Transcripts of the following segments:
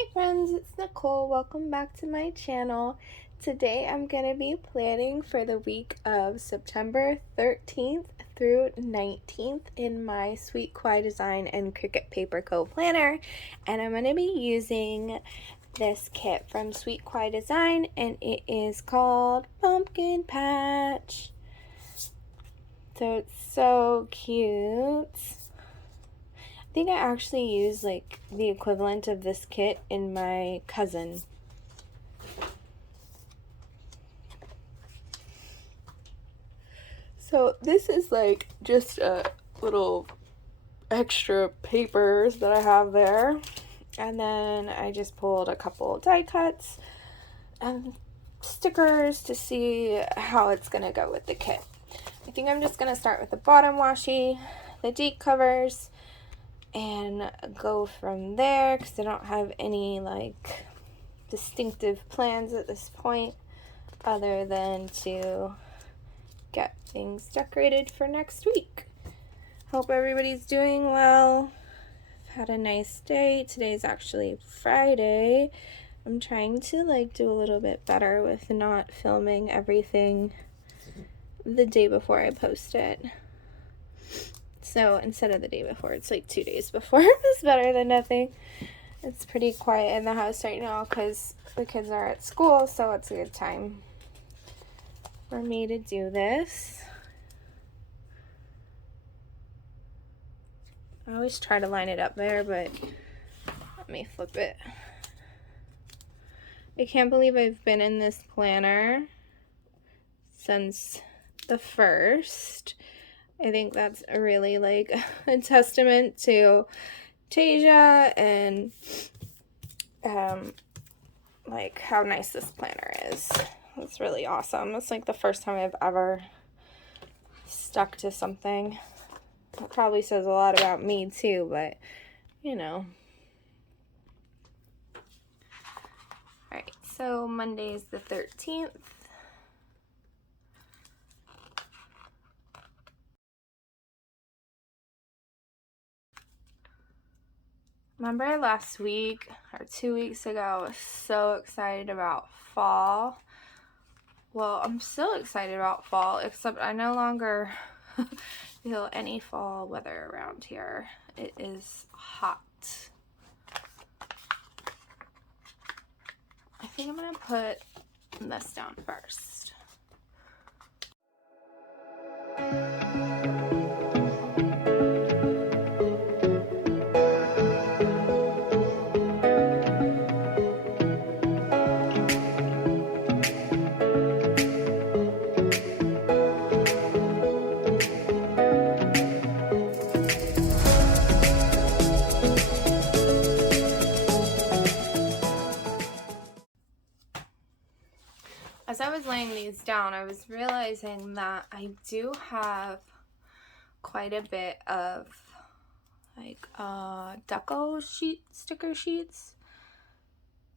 Hey friends, it's Nicole. Welcome back to my channel. Today I'm going to be planning for the week of September 13th through 19th in my LiQWYD Design and Cricut Paper Co planner, and I'm going to be using this kit from LiQWYD Design, and it is called Pumpkin Patch. So it's so cute. I think I actually used like the equivalent of this kit in my cousin. So this is like just a little extra papers that I have there. And then I just pulled a couple die cuts and stickers to see how it's gonna go with the kit. I think I'm just gonna start with the bottom washi, the date covers, and go from there because I don't have any like distinctive plans at this point other than to get things decorated for next week. Hope everybody's doing well. I've had a nice day. Today's actually Friday. I'm trying to like do a little bit better with not filming everything the day before I post it. So instead of the day before, it's like 2 days before. It's better than nothing. It's pretty quiet in the house right now because the kids are at school, so it's a good time for me to do this. I always try to line it up there, but let me flip it. I can't believe I've been in this planner since the 1st. I think that's a really like a testament to Tasia and like how nice this planner is. It's really awesome. It's like the first time I've ever stuck to something. It probably says a lot about me too, but you know. Alright, so Monday's the 13th. Remember last week or 2 weeks ago, I was so excited about fall. Well, I'm still excited about fall, except I no longer feel any fall weather around here. It is hot. I think I'm gonna put this down first. As I was laying these down, I was realizing that I do have quite a bit of like deco sticker sheets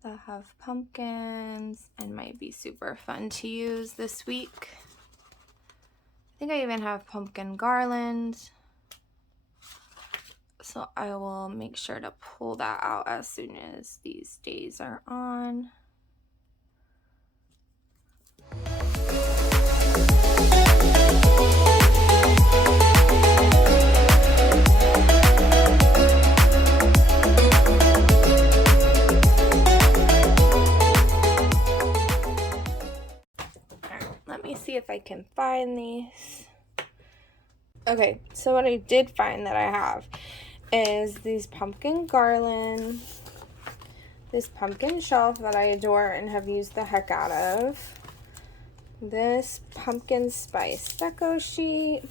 that have pumpkins and might be super fun to use this week. I think I even have pumpkin garland, so I will make sure to pull that out as soon as these days are on. See if I can find these. Okay, so what I did find that I have is these pumpkin garland, this pumpkin shelf that I adore and have used the heck out of, this pumpkin spice deco sheet,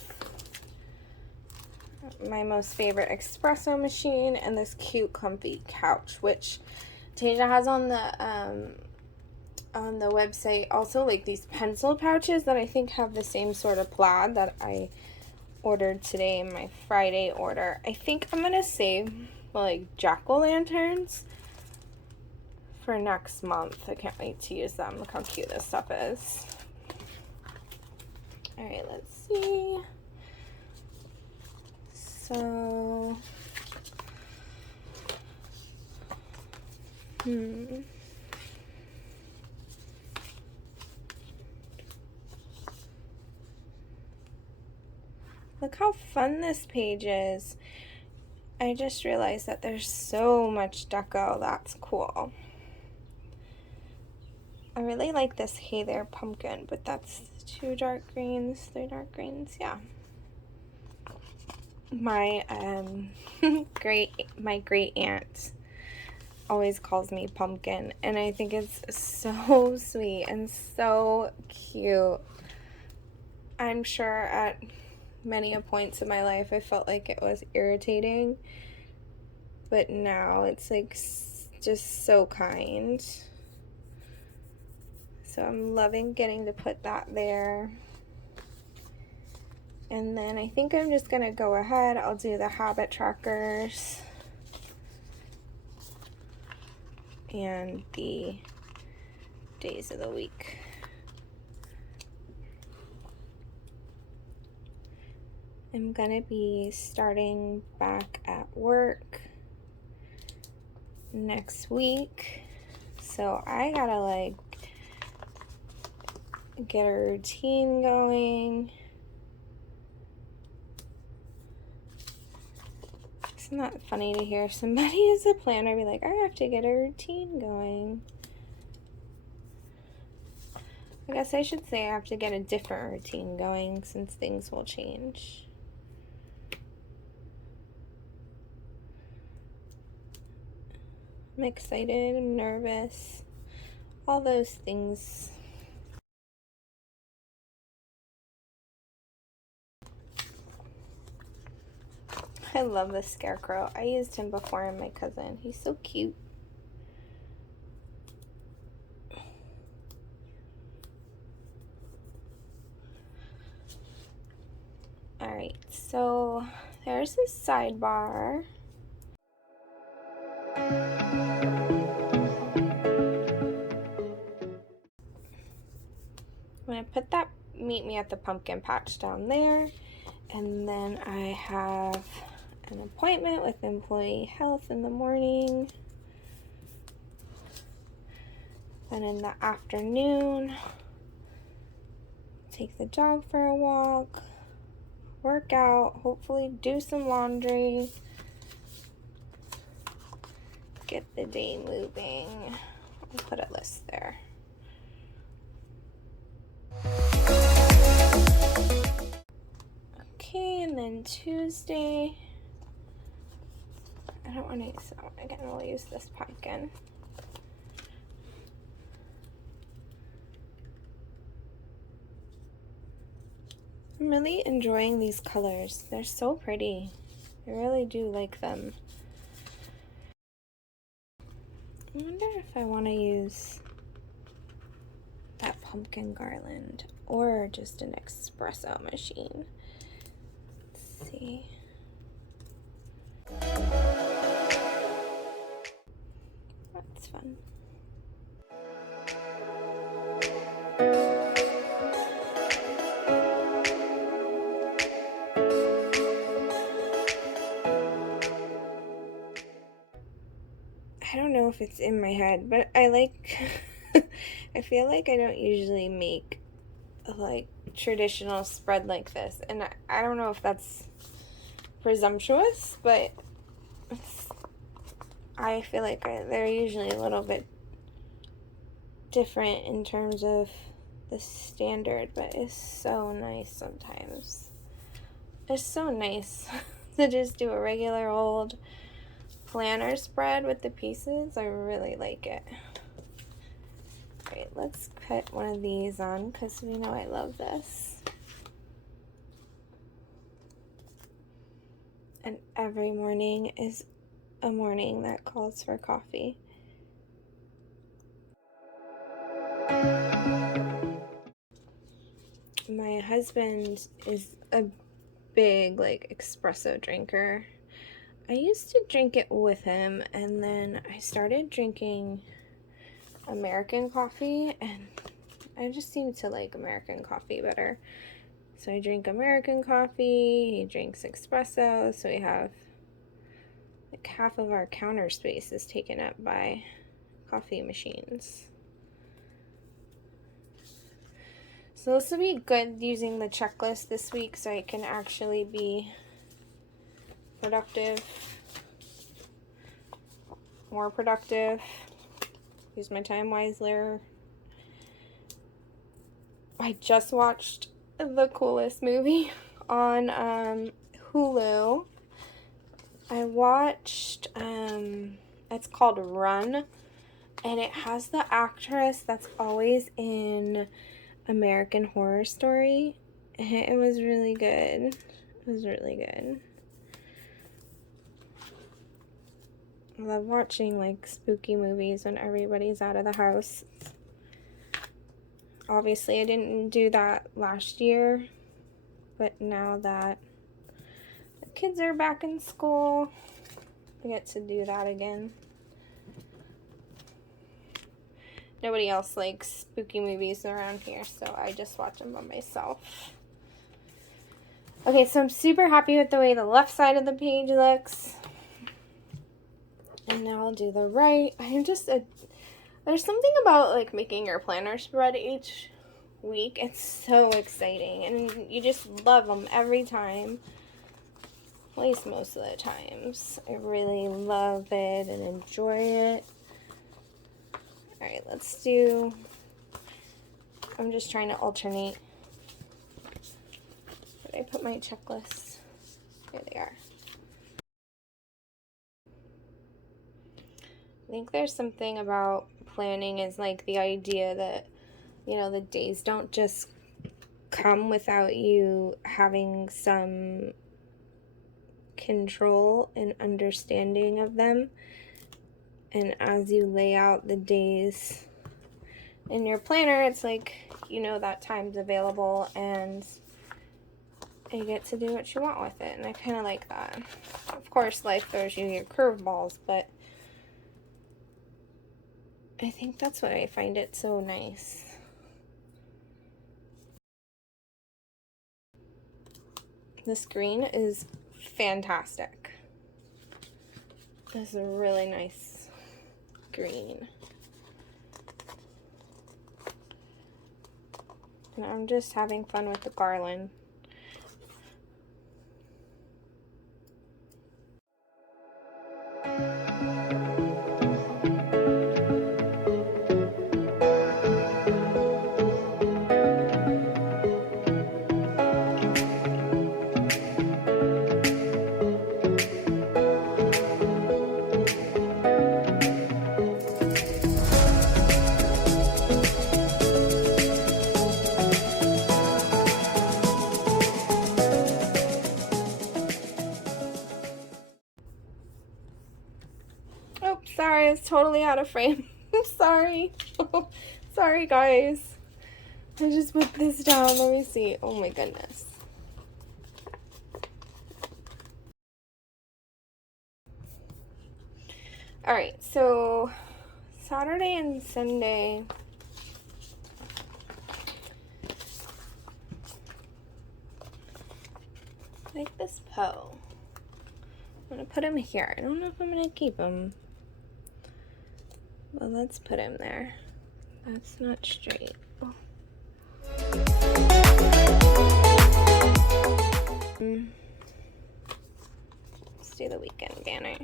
my most favorite espresso machine, and this cute comfy couch, which Tasia has on the website. Also like these pencil pouches that I think have the same sort of plaid that I ordered today in my Friday order. I think I'm gonna save like jack-o'-lanterns for next month. I can't wait to use them. Look how cute this stuff is. Alright, let's see. So Look how fun this page is. I just realized that there's so much deco. That's cool. I really like this Hey There pumpkin, but that's 2 dark greens, 3 dark greens, yeah. My great aunt always calls me Pumpkin, and I think it's so sweet and so cute. I'm sure at many a points in my life I felt like it was irritating, but now it's like just so kind. So I'm loving getting to put that there. And then I think I'm just gonna go ahead, I'll do the habit trackers and the days of the week. I'm gonna be starting back at work next week, so I gotta like get a routine going. Isn't that funny to hear somebody as a planner be like, I have to get a routine going? I guess I should say I have to get a different routine going since things will change. I'm excited, I'm nervous, all those things. I love this scarecrow. I used him before in my cousin. He's so cute. Alright, so there's the sidebar. I'm going to put that meet me at the pumpkin patch down there, and then I have an appointment with employee health in the morning. Then in the afternoon, take the dog for a walk, work out, hopefully do some laundry, get the day moving. I'll put a list there. Okay, and then Tuesday, I don't want to use that one again, we'll use this pumpkin. I'm really enjoying these colors. They're so pretty. I really do like them. I wonder if I want to use that pumpkin garland or just an espresso machine. Let's see. That's fun. I don't know if it's in my head, but I like I feel like I don't usually make like traditional spread like this, and I don't know if that's presumptuous, but I feel like they're usually a little bit different in terms of the standard, but it's so nice sometimes. It's so nice to just do a regular old planner spread with the pieces. I really like it. Alright, let's put one of these on because we know I love this. And every morning is a morning that calls for coffee. My husband is a big like espresso drinker. I used to drink it with him, and then I started drinking American coffee, and I just seem to like American coffee better. So I drink American coffee, he drinks espresso, so we have like half of our counter space is taken up by coffee machines. So this will be good using the checklist this week so I can actually be productive, more productive, use my time wisely. I just watched The Coolest Movie on Hulu. I watched, it's called Run, and it has the actress that's always in American Horror Story. It was really good. It was really good. I love watching like spooky movies when everybody's out of the house. Obviously, I didn't do that last year, but now that the kids are back in school, I get to do that again. Nobody else likes spooky movies around here, so I just watch them by myself. Okay, so I'm super happy with the way the left side of the page looks. And now I'll do the right. There's something about like making your planner spread each week. It's so exciting, and you just love them every time. At least most of the times. I really love it and enjoy it. Alright, let's do, I'm just trying to alternate. Where did I put my checklist? There they are. I think there's something about planning is like the idea that, you know, the days don't just come without you having some control and understanding of them. And as you lay out the days in your planner, it's like, you know, that time's available and you get to do what you want with it. And I kind of like that. Of course, life throws you your curveballs, but I think that's what I find it so nice. This green is fantastic. This is a really nice green. And I'm just having fun with the garland. Oh, sorry, it's totally out of frame. I'm sorry. Sorry, guys. I just put this down. Let me see. Oh my goodness. Alright, so Saturday and Sunday. Like this Poe. I'm going to put him here. I don't know if I'm going to keep him. Well, let's put him there. That's not straight. Oh. Let's do the weekend banner.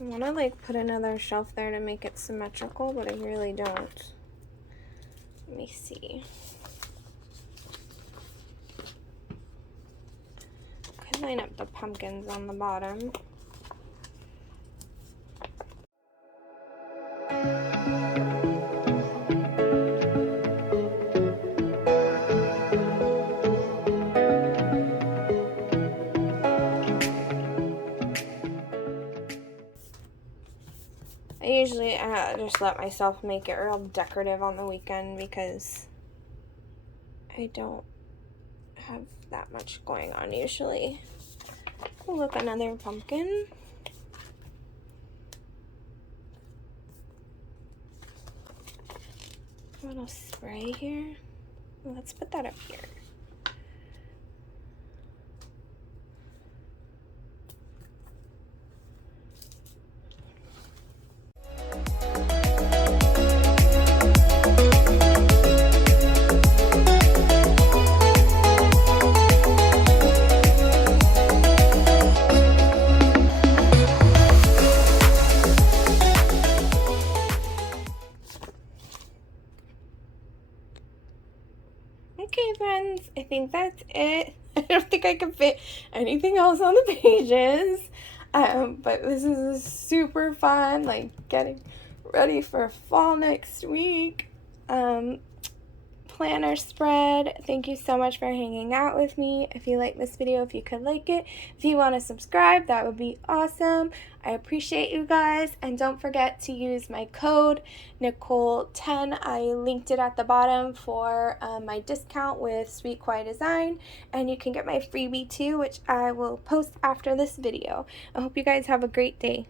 I want to like put another shelf there to make it symmetrical, but I really don't. Let me see. Could line up the pumpkins on the bottom. I usually just let myself make it real decorative on the weekend because I don't have that much going on usually. Oh, look, another pumpkin. A little spray here. Let's put that up here. Okay, friends, I think that's it. I don't think I can fit anything else on the pages, but this is super fun, like getting ready for fall next week. Planner spread. Thank you so much for hanging out with me. If you like this video, if you could like it, if you want to subscribe, that would be awesome. I appreciate you guys, and don't forget to use my code Nicole10. I linked it at the bottom for my discount with LiQWYD Design, and you can get my freebie too, which I will post after this video. I hope you guys have a great day.